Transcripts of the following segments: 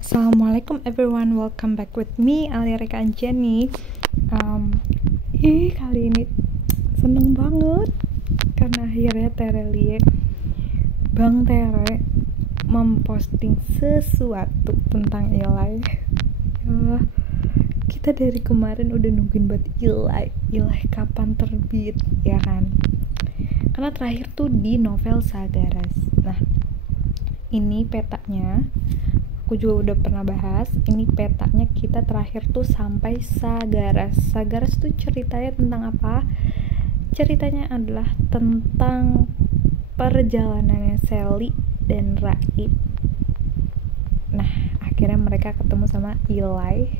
Assalamualaikum everyone, welcome back with me Alia Reka Anjani. Kali ini seneng banget karena akhirnya Bang Tere memposting sesuatu tentang Ilai. Ya, kita dari kemarin udah nungguin buat Ilai kapan terbit, ya kan? Karena terakhir tuh di novel Sagaras. Nah, ini petanya aku juga udah pernah bahas. Ini petanya kita terakhir tuh sampai Sagaras. Sagaras tuh ceritanya tentang apa? Ceritanya adalah tentang perjalanannya Sally dan Raib. Nah, akhirnya mereka ketemu sama Ilai.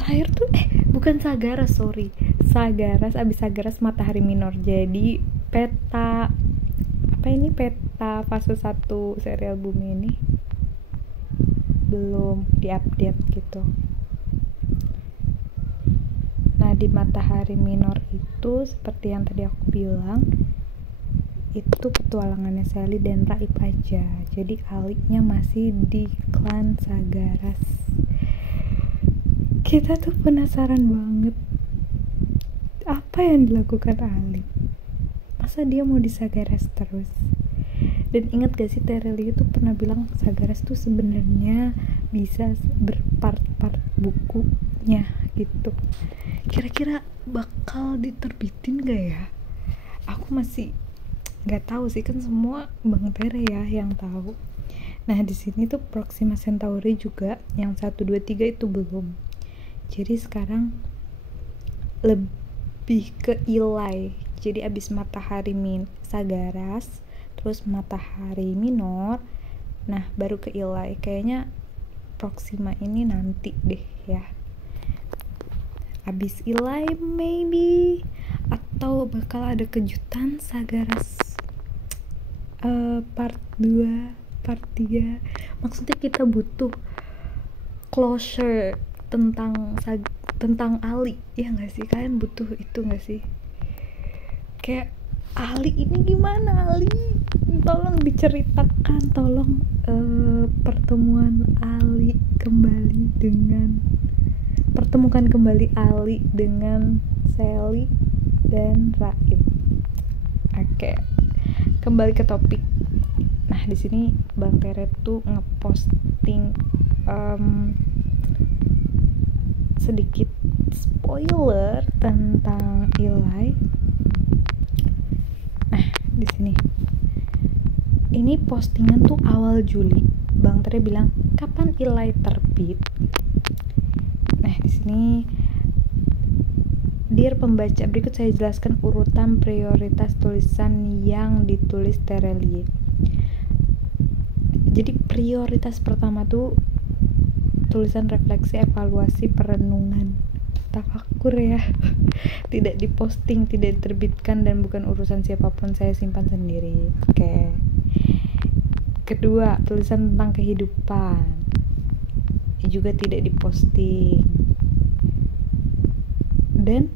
Terakhir tuh bukan Sagaras, sorry. Sagaras, abis Sagaras Matahari Minor. Jadi peta fase 1 serial Bumi ini belum diupdate gitu. Nah, di Matahari Minor itu seperti yang tadi aku bilang, itu petualangannya Sally dan Raib aja. Jadi Aliknya masih di klan Sagaras. Kita tuh penasaran banget apa yang dilakukan Alik. Masa dia mau di Sagaras terus? Dan ingat gak sih Terelie tuh pernah bilang Sagaras tuh sebenarnya bisa berpart-part bukunya gitu. Kira-kira bakal diterbitin gak ya? Aku masih nggak tahu sih, kan semua Bang Tere ya yang tahu. Nah, di sini tuh Proxima Centauri juga yang 1, 2, 3 itu belum. Jadi sekarang lebih ke Ilai. Jadi abis Matahari Sagaras, terus Matahari Minor, nah baru ke Ilai. Kayaknya Proxima ini nanti deh ya, abis Ilai maybe, atau bakal ada kejutan Sagaras part 2, part 3. Maksudnya kita butuh closure tentang Ali, ya nggak sih? Kalian butuh itu nggak sih? Kayak Ali ini gimana? Ali, tolong diceritakan, tolong pertemukan kembali Ali dengan Sally dan Raib. Oke, kembali ke topik. Nah, di sini Bang Tere tuh ngeposting sedikit spoiler tentang Ilai. Nah, di sini ini postingan tuh awal Juli. Bang Tere bilang, kapan Ilai terbit? Nah, di sini Dear pembaca, berikut saya jelaskan urutan prioritas tulisan yang ditulis Terelie. Jadi prioritas pertama tuh tulisan refleksi, evaluasi, perenungan, tafakur ya. Tidak diposting, tidak diterbitkan, dan bukan urusan siapapun, saya simpan sendiri. Oke. Kedua, tulisan tentang kehidupan juga tidak diposting. Dan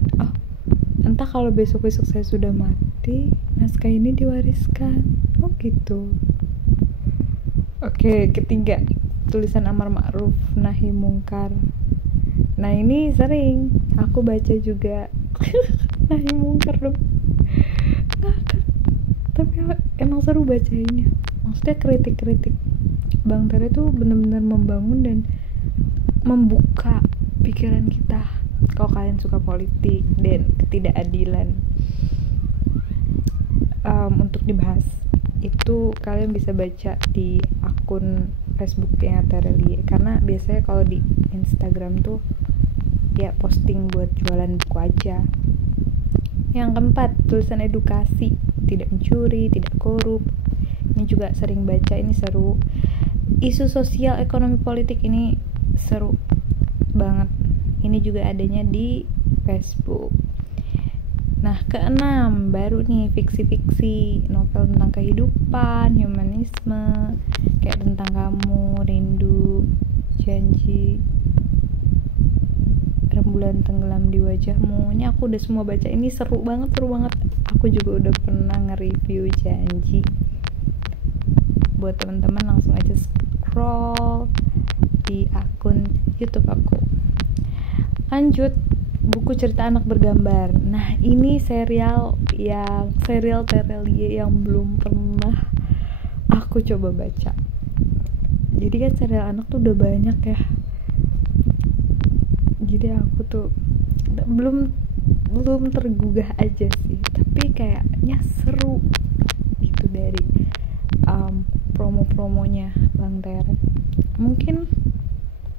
entah kalau besok-besok saya sudah mati, naskah ini diwariskan. Oh gitu. Oke, ketiga, tulisan amar ma'ruf nahi mungkar. Nah, ini sering aku baca juga. Nahi mungkar dong. Tapi emang seru bacainnya. Maksudnya kritik-kritik Bang Tere tuh benar-benar membangun dan membuka pikiran kita. Kalau kalian suka politik dan ketidakadilan untuk dibahas, itu kalian bisa baca di akun Facebooknya Terelie. Karena biasanya kalau di Instagram tuh ya posting buat jualan buku aja. Yang keempat, tulisan edukasi, tidak mencuri, tidak korup. Ini juga sering baca, ini seru. Isu sosial, ekonomi, politik ini seru banget. Ini juga adanya di Facebook. Nah, keenam, baru nih fiksi-fiksi, novel tentang kehidupan, humanisme, kayak Tentang Kamu, Rindu, Janji janji, rembulan tenggelam di wajahmu. Ini aku udah semua baca. Ini seru banget. Aku juga udah pernah nge-review janji. Buat teman-teman langsung aja scroll di akun YouTube aku. Lanjut, buku cerita anak bergambar. Nah, ini serial Terelie yang belum pernah aku coba baca. Jadi kan serial anak tuh udah banyak ya. Jadi aku tuh belum tergugah aja sih, tapi kayaknya seru gitu dari promo-promonya Bang Tere. Mungkin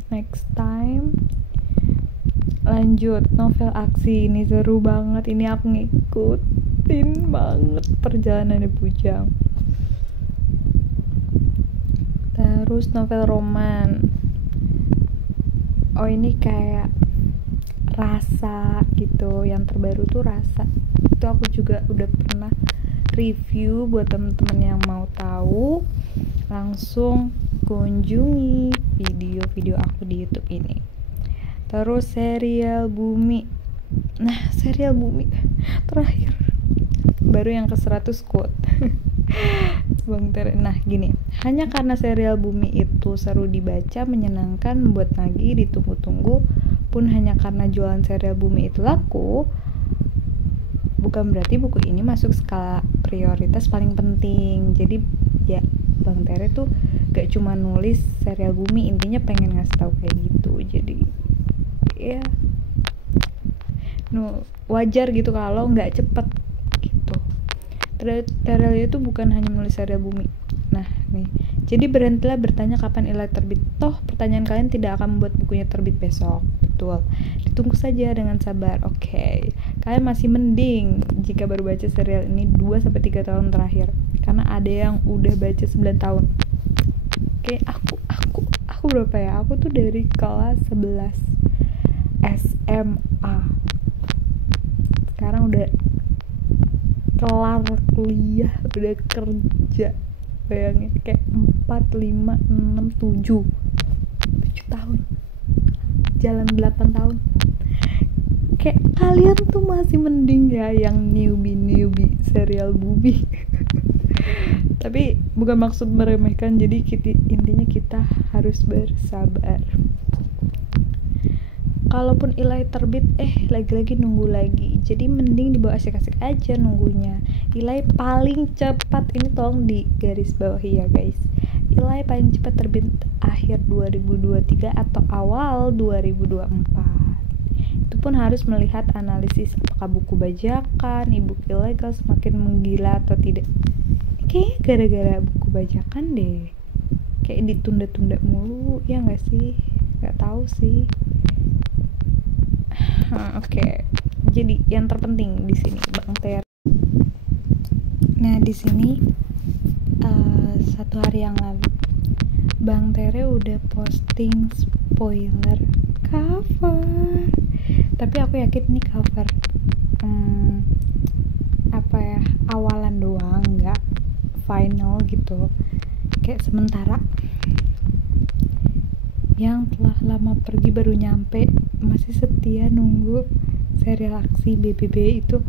next time. Lanjut, novel aksi. Ini seru banget, ini aku ngikutin banget perjalanannya Bujang. Terus novel roman. Oh, ini kayak Rasa gitu, yang terbaru tuh Rasa. Itu aku juga udah pernah review. Buat temen-temen yang mau tahu, langsung kunjungi video-video aku di YouTube ini. Terus serial Bumi. Nah, serial Bumi terakhir baru yang ke 100 quote Bang Tere. Nah, gini, hanya karena serial Bumi itu seru dibaca, menyenangkan, membuat nagih, ditunggu-tunggu, pun hanya karena jualan serial Bumi itu laku, bukan berarti buku ini masuk skala prioritas paling penting. Jadi ya, Bang Tere tuh gak cuma nulis serial Bumi, intinya pengen ngasih tahu kayak gitu. Jadi ya wajar gitu kalau nggak cepet gitu. Terelie itu bukan hanya menulis serial Bumi. Nah nih, jadi berhentilah bertanya kapan Ilai terbit. Toh pertanyaan kalian tidak akan membuat bukunya terbit besok. Betul, ditunggu saja dengan sabar. Oke. Kalian masih mending jika baru baca serial ini 2-3 tahun terakhir, karena ada yang udah baca 9 tahun. Oke, aku berapa ya? Aku tuh dari kelas 11 SMA. Sekarang udah kelar kuliah, udah kerja. Bayangin, kayak 4, 5, 6, 7 tahun, jalan 8 tahun. Kayak kalian tuh masih mending ya yang newbie serial Bumi. Tapi bukan maksud meremehkan. Jadi intinya kita harus bersabar. Kalaupun Ilai terbit, lagi-lagi nunggu lagi. Jadi mending dibawa asik-asik aja nunggunya. Ilai paling cepat, ini tolong di garis bawahi ya guys. Ilai paling cepat terbit akhir 2023 atau awal 2024. Itu pun harus melihat analisis apakah buku bajakan, e-book ilegal semakin menggila atau tidak. Kayaknya gara-gara buku bajakan deh, kayak ditunda-tunda mulu, ya nggak sih? Nggak tahu sih. Oke. Jadi yang terpenting di sini Bang Tere. Nah di sini 1 hari yang lalu Bang Tere udah posting spoiler cover. Tapi aku yakin ini cover awalan doang, nggak final gitu. Kayak sementara. Yang telah lama pergi baru nyampe, masih setia nunggu serial aksi BBB itu.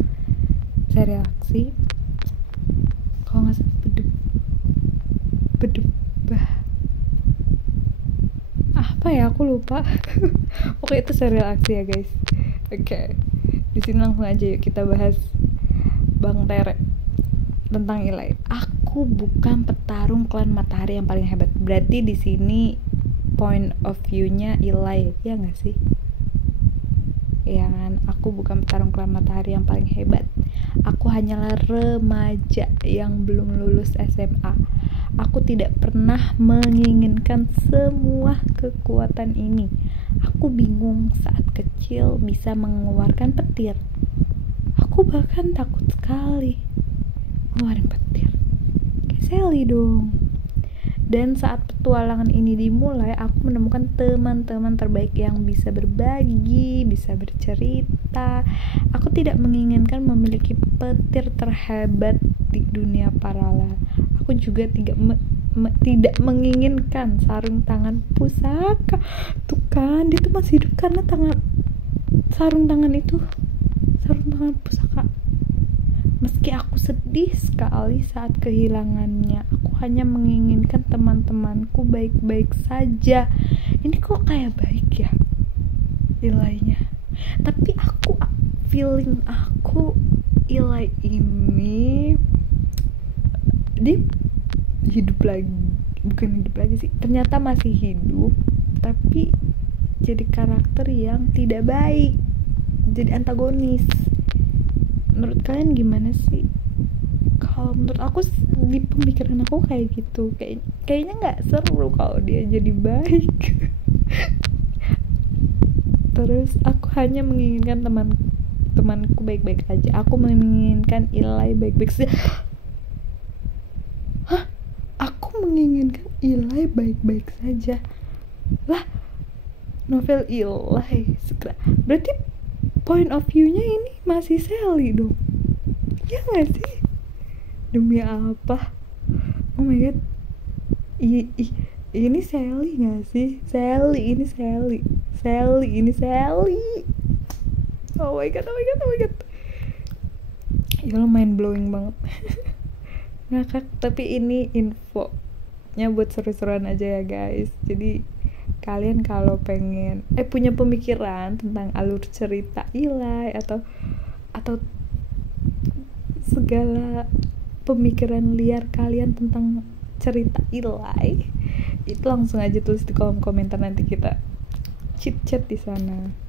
Serial aksi kalau nggak salah bedebah apa ya, aku lupa. Oke, itu serial aksi ya guys. Oke. Di sini langsung aja yuk kita bahas Bang Tere tentang Ilai. Aku bukan petarung klan Matahari yang paling hebat. Berarti di sini point of view-nya Ilai, ya nggak sih? Ya kan, aku bukan petarung klan Matahari yang paling hebat. Aku hanyalah remaja yang belum lulus SMA. Aku tidak pernah menginginkan semua kekuatan ini. Aku bingung saat kecil bisa mengeluarkan petir. Aku bahkan takut sekali ngeluarin petir. Kayak Sally dong. Dan saat petualangan ini dimulai, aku menemukan teman-teman terbaik yang bisa berbagi, bisa bercerita. Aku tidak menginginkan memiliki petir terhebat di dunia paralel. Aku juga tidak menginginkan sarung tangan pusaka. Tuh kan, dia tuh masih hidup karena sarung tangan pusaka. Meski aku sedih sekali saat kehilangannya, aku hanya menginginkan teman-temanku baik-baik saja. Ini kok kayak baik ya nilainya. Tapi feeling aku Ilai ini dia hidup lagi, bukan hidup lagi sih, ternyata masih hidup, tapi jadi karakter yang tidak baik, jadi antagonis. Menurut kalian gimana sih? Kalau menurut aku, di pemikiran aku kayak gitu, kayaknya nggak seru kalau dia jadi baik. Terus aku hanya menginginkan temanku baik-baik aja. Aku menginginkan Ilai baik-baik saja. Hah? Aku menginginkan Ilai baik-baik saja. Lah, novel Ilai berarti point of view-nya ini masih Sally dong. Ya gak sih? Demi apa? Oh my god. Ini Sally gak sih? Sally. Oh my god. Ya lo mind blowing banget. Ngakak, tapi ini infonya buat seru-seruan aja ya guys. Jadi kalian kalau pengen punya pemikiran tentang alur cerita Ilai atau segala pemikiran liar kalian tentang cerita Ilai, itu langsung aja tulis di kolom komentar, nanti kita chit chat di sana.